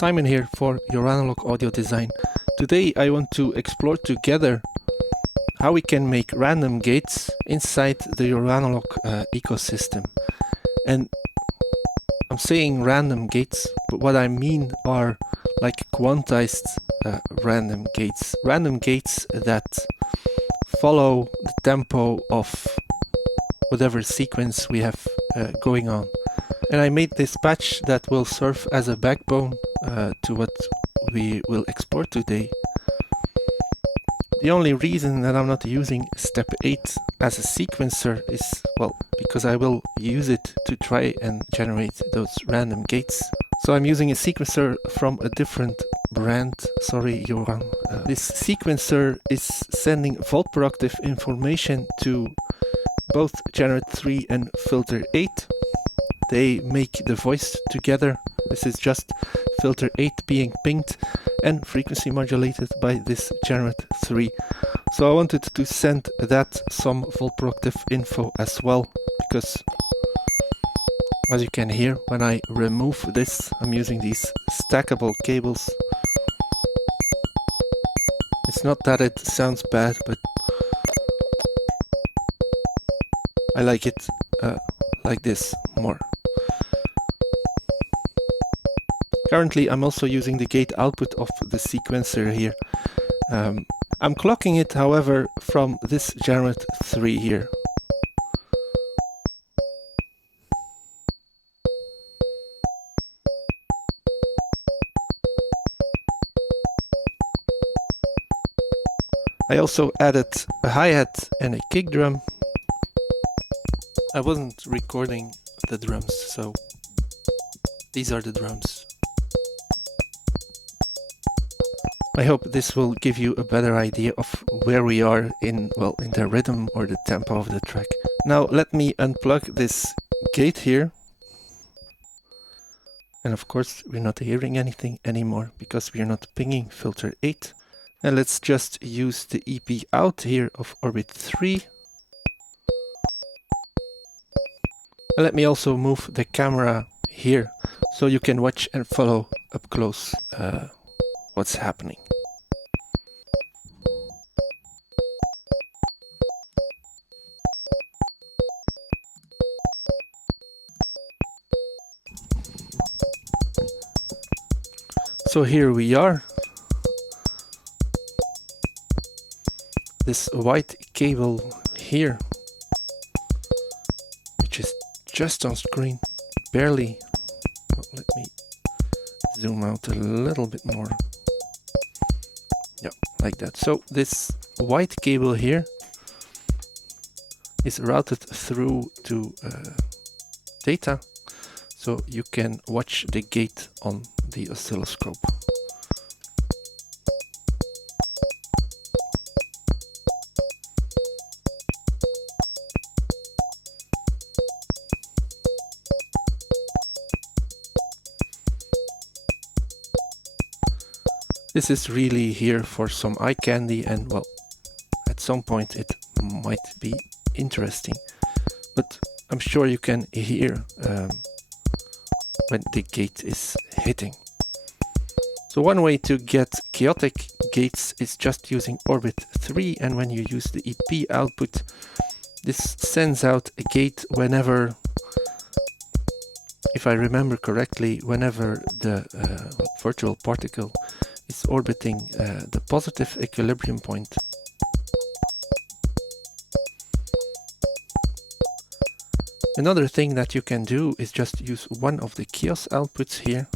Simon here for your analog audio design. Today I want to explore together how we can make random gates inside the your analog ecosystem. And I'm saying random gates, but what I mean are like quantized random gates. Random gates that follow the tempo of whatever sequence we have going on. And I made this patch that will serve as a backbone to what we will explore today. The only reason that I'm not using step 8 as a sequencer is, well, because I will use it to try and generate those random gates. So I'm using a sequencer from a different brand. Sorry, Joran. This sequencer is sending fault productive information to both generate 3 and filter 8. They make the voice together. This is just filter 8 being pinged and frequency modulated by this generate 3. So I wanted to send that some fault productive info as well, because as you can hear, when I remove this, I'm using these stackable cables. It's not that it sounds bad, but I like it like this more. Currently, I'm also using the gate output of the sequencer here. I'm clocking it, however, from this generate 3 here. I also added a hi-hat and a kick drum. I wasn't recording the drums, so these are the drums. I hope this will give you a better idea of where we are in the rhythm or the tempo of the track. Now let me unplug this gate here. And of course we're not hearing anything anymore because we're not pinging filter 8. And let's just use the EP out here of orbit 3. And let me also move the camera here so you can watch and follow up close what's happening. So here we are. This white cable here, which is just on screen, barely. Well, let me zoom out a little bit more. Yeah, like that. So this white cable here is routed through to data, so you can watch the gate on the oscilloscope. This is really here for some eye candy, and well, at some point it might be interesting, but I'm sure you can hear when the gate is hitting. So one way to get chaotic gates is just using orbit 3, and when you use the EP output, this sends out a gate whenever, if I remember correctly, whenever the virtual particle is orbiting the positive equilibrium point. Another thing that you can do is just use one of the chaos outputs here.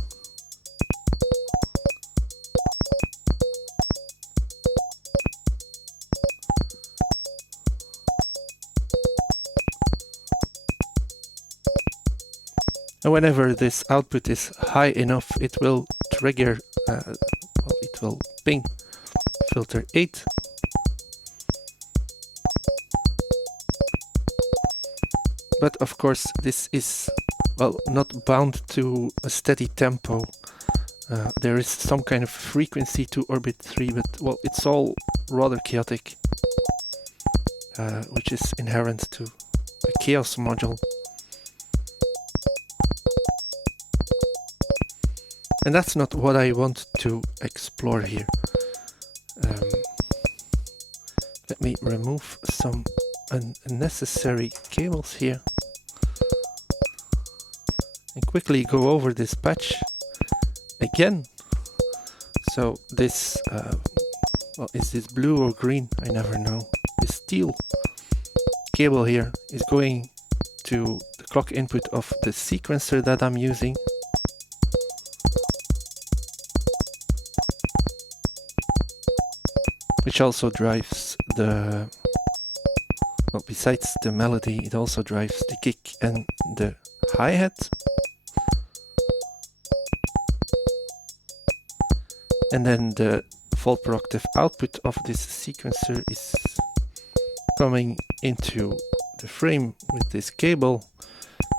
And whenever this output is high enough, it will trigger, it will ping filter 8. But of course this is, well, not bound to a steady tempo. There is some kind of frequency to orbit 3, but well, it's all rather chaotic, which is inherent to a chaos module. And that's not what I want to explore here. Let me remove some unnecessary cables here and quickly go over this patch again. So this, well, is this blue or green? I never know. This steel cable here is going to the clock input of the sequencer that I'm using. Which also drives the, well, besides the melody, it also drives the kick and the hi-hat. And then the volt per octave output of this sequencer is coming into the frame with this cable,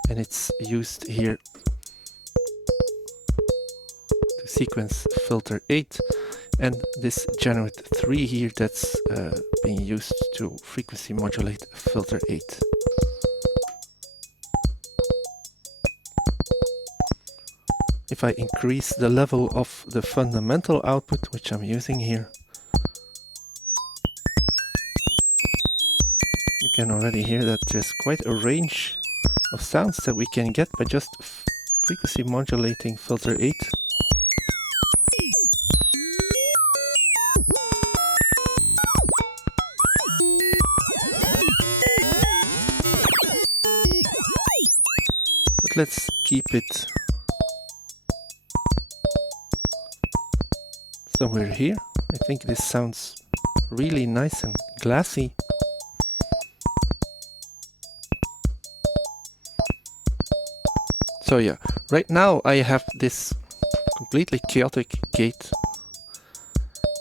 and it's used here to sequence filter 8. And this generate 3 here, that's being used to frequency modulate filter 8. If I increase the level of the fundamental output, which I'm using here, you can already hear that there's quite a range of sounds that we can get by just frequency modulating filter 8. Let's keep it somewhere here. I think this sounds really nice and glassy. So yeah, right now I have this completely chaotic gate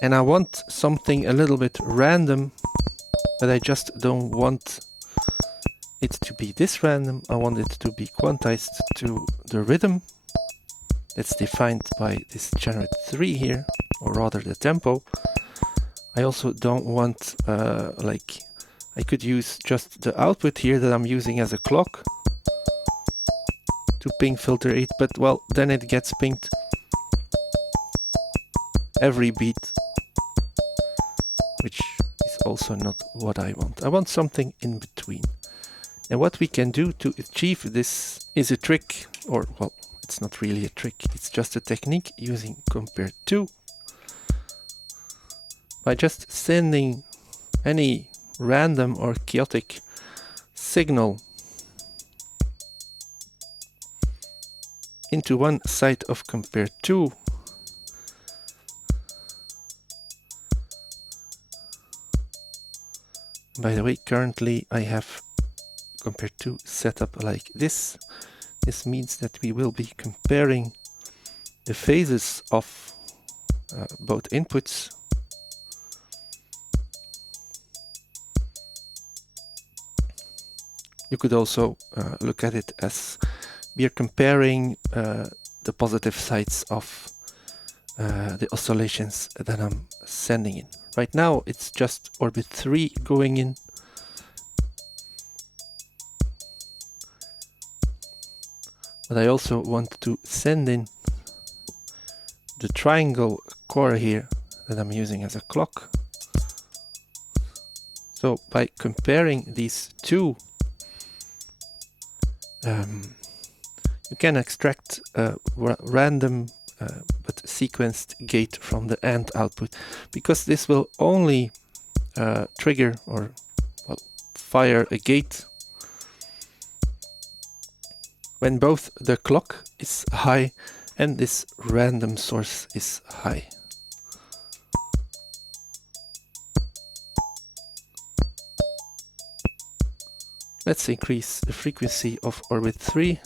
and I want something a little bit random, but I just don't want it to be this random. I want it to be quantized to the rhythm that's defined by this generate 3 here, or rather the tempo. I also don't want, like, I could use just the output here that I'm using as a clock to ping filter 8, but well, then it gets pinged every beat, which is also not what I want. I want something in between. And what we can do to achieve this is a trick, or well, it's not really a trick, it's just a technique using compare to. By just sending any random or chaotic signal into one side of compare to, by the way, currently I have compare to set up like this. This means that we will be comparing the phases of both inputs. You could also look at it as we are comparing the positive sides of the oscillations that I'm sending in. Right now it's just orbit 3 going in. But I also want to send in the triangle core here that I'm using as a clock. So by comparing these two, you can extract a random but sequenced gate from the AND output, because this will only trigger or well, fire a gate when both the clock is high and this random source is high. Let's increase the frequency of orbit 3.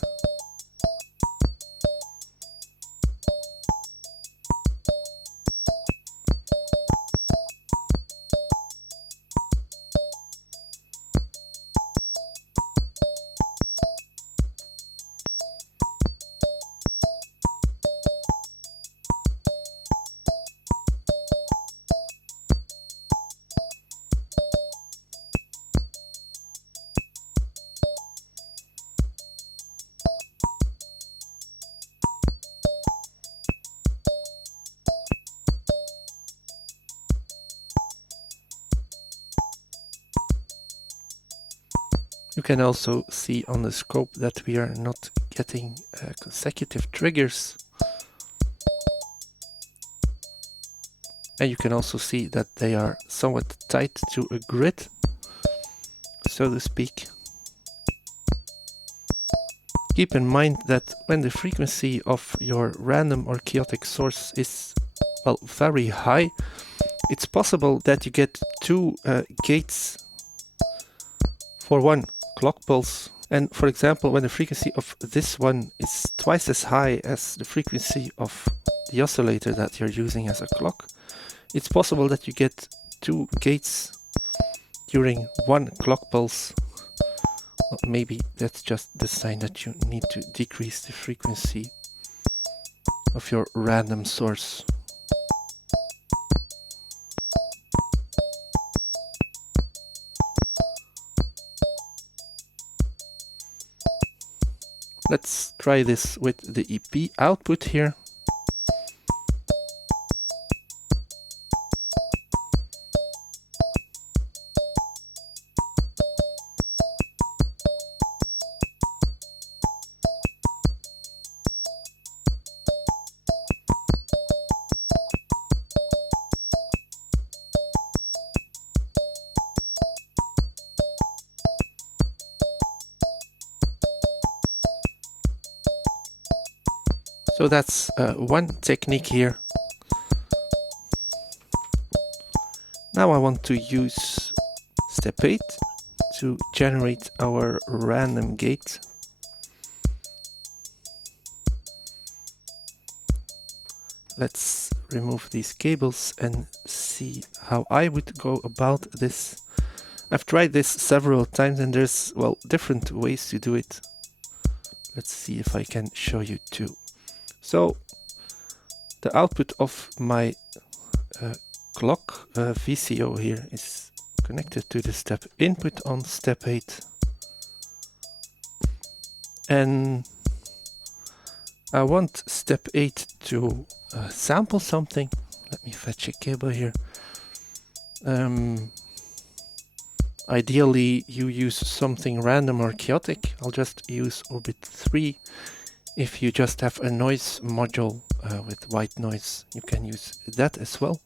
You can also see on the scope that we are not getting consecutive triggers. And you can also see that they are somewhat tied to a grid, so to speak. Keep in mind that when the frequency of your random or chaotic source is, well, very high, it's possible that you get two gates for one clock pulse. And for example, when the frequency of this one is twice as high as the frequency of the oscillator that you're using as a clock, it's possible that you get two gates during one clock pulse. Well, maybe that's just the sign that you need to decrease the frequency of your random source. Let's try this with the EP output here. So that's one technique here. Now I want to use step 8 to generate our random gate. Let's remove these cables and see how I would go about this. I've tried this several times and there's, well, different ways to do it. Let's see if I can show you two. So the output of my clock VCO here is connected to the step input on step 8. And I want step 8 to sample something. Let me fetch a cable here. Ideally you use something random or chaotic. I'll just use orbit 3. If you just have a noise module with white noise, you can use that as well.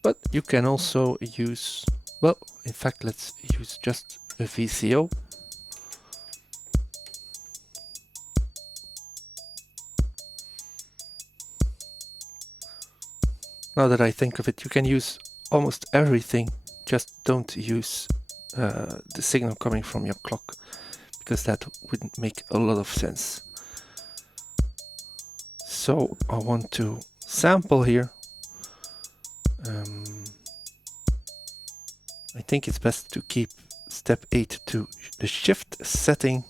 But you can also use, well, in fact, let's use just a VCO. Now that I think of it, you can use almost everything, just don't use the signal coming from your clock, because that wouldn't make a lot of sense. So I want to sample here. I think it's best to keep step 8 to the shift setting.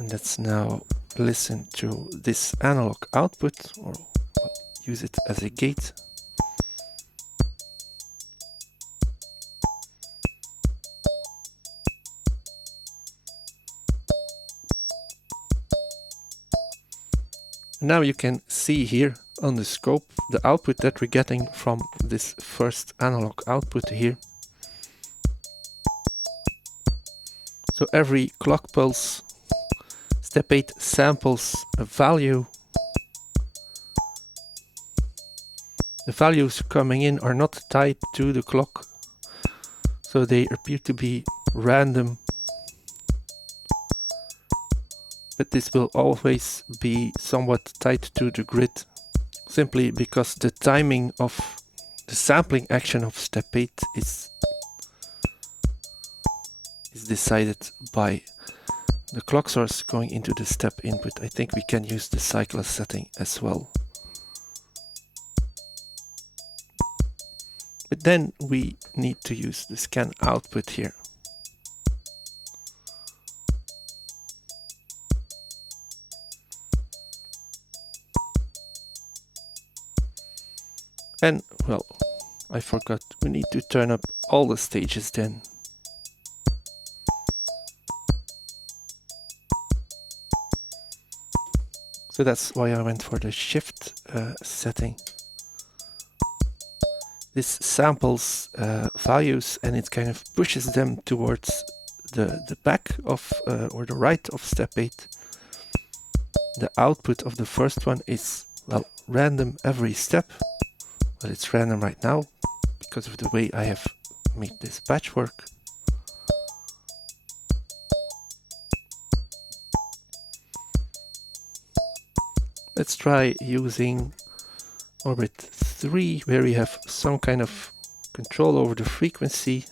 And let's now listen to this analog output, or well, use it as a gate. Now you can see here on the scope the output that we're getting from this first analog output here. So every clock pulse, step 8 samples a value. The values coming in are not tied to the clock, so they appear to be random. But this will always be somewhat tied to the grid, simply because the timing of the sampling action of step 8 is decided by the clock source going into the step input. I think we can use the cycler setting as well. But then we need to use the scan output here. And, well, I forgot, we need to turn up all the stages then. So that's why I went for the shift setting. This samples values and it kind of pushes them towards the back of or the right of step 8. The output of the first one is, well, random every step. Well, it's random right now because of the way I have made this patchwork. Let's try using orbit 3, where we have some kind of control over the frequency.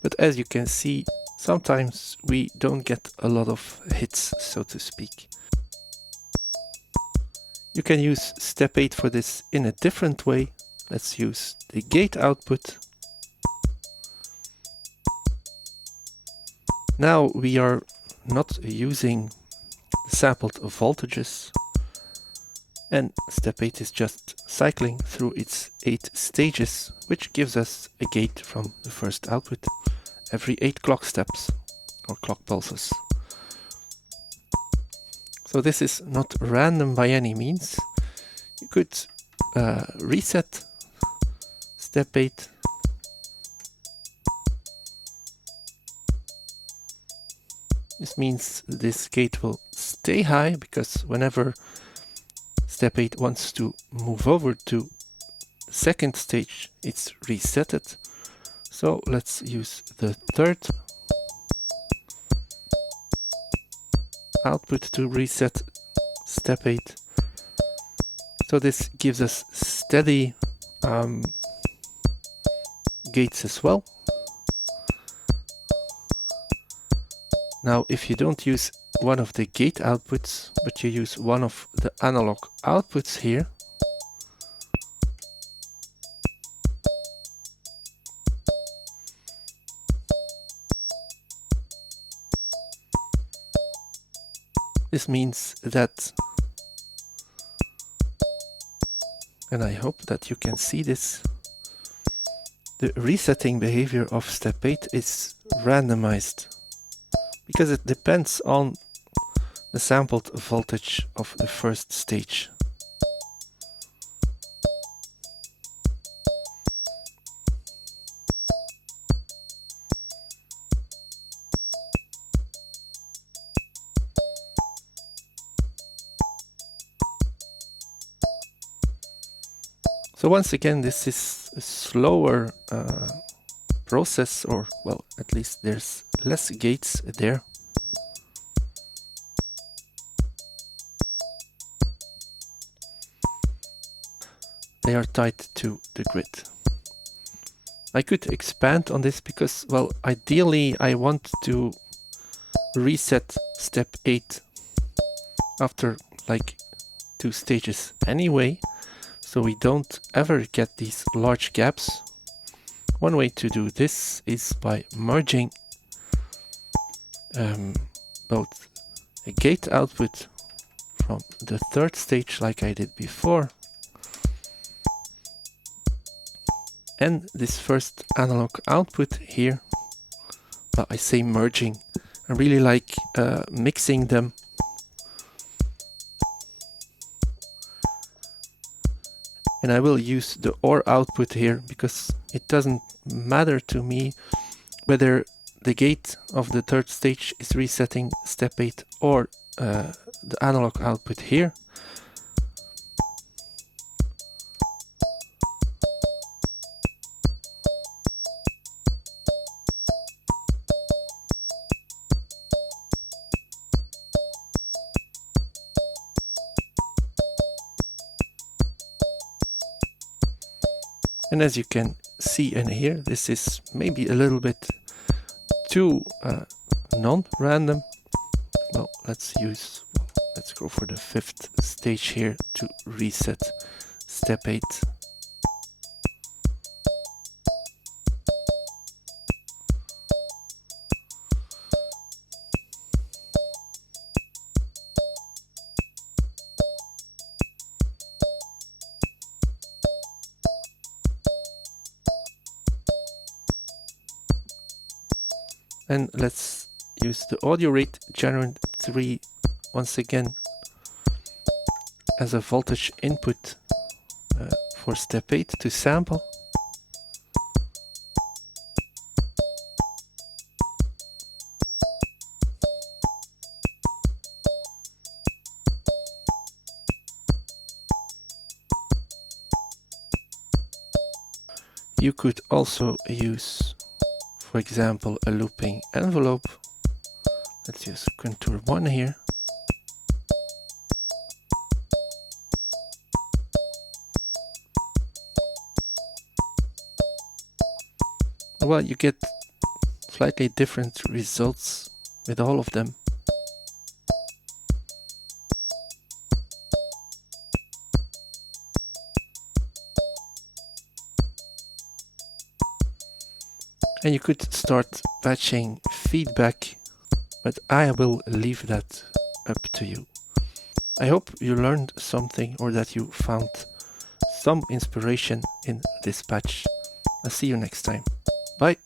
But as you can see, sometimes we don't get a lot of hits, so to speak. You can use step 8 for this in a different way. Let's use the gate output. Now we are not using the sampled voltages, and step 8 is just cycling through its 8 stages, which gives us a gate from the first output every 8 clock steps or clock pulses. So this is not random by any means. You could reset step 8. This means this gate will stay high because whenever step 8 wants to move over to the second stage, it's resetted. So let's use the third output to reset step 8. So this gives us steady gates as well. Now if you don't use one of the gate outputs, but you use one of the analog outputs here, this means that, and I hope that you can see this, the resetting behavior of step 8 is randomized because it depends on the sampled voltage of the first stage. So once again, this is a slower process, or well, at least there's less gates there. They are tied to the grid. I could expand on this because, well, ideally I want to reset step 8 after like 2 stages anyway, so we don't ever get these large gaps. One way to do this is by merging both a gate output from the third stage like I did before and this first analog output here. Well, I say merging, I really like mixing them. And I will use the OR output here because it doesn't matter to me whether the gate of the third stage is resetting step 8 or the analog output here. And as you can see and hear, this is maybe a little bit too non-random. Well, let's go for the 5th stage here to reset step 8. And let's use the audio rate generate 3 once again as a voltage input for step 8 to sample. You could also use, for example, a looping envelope. Let's use contour 1 here. Well, you get slightly different results with all of them. And you could start patching feedback, but I will leave that up to you. I hope you learned something or that you found some inspiration in this patch. I'll see you next time. Bye.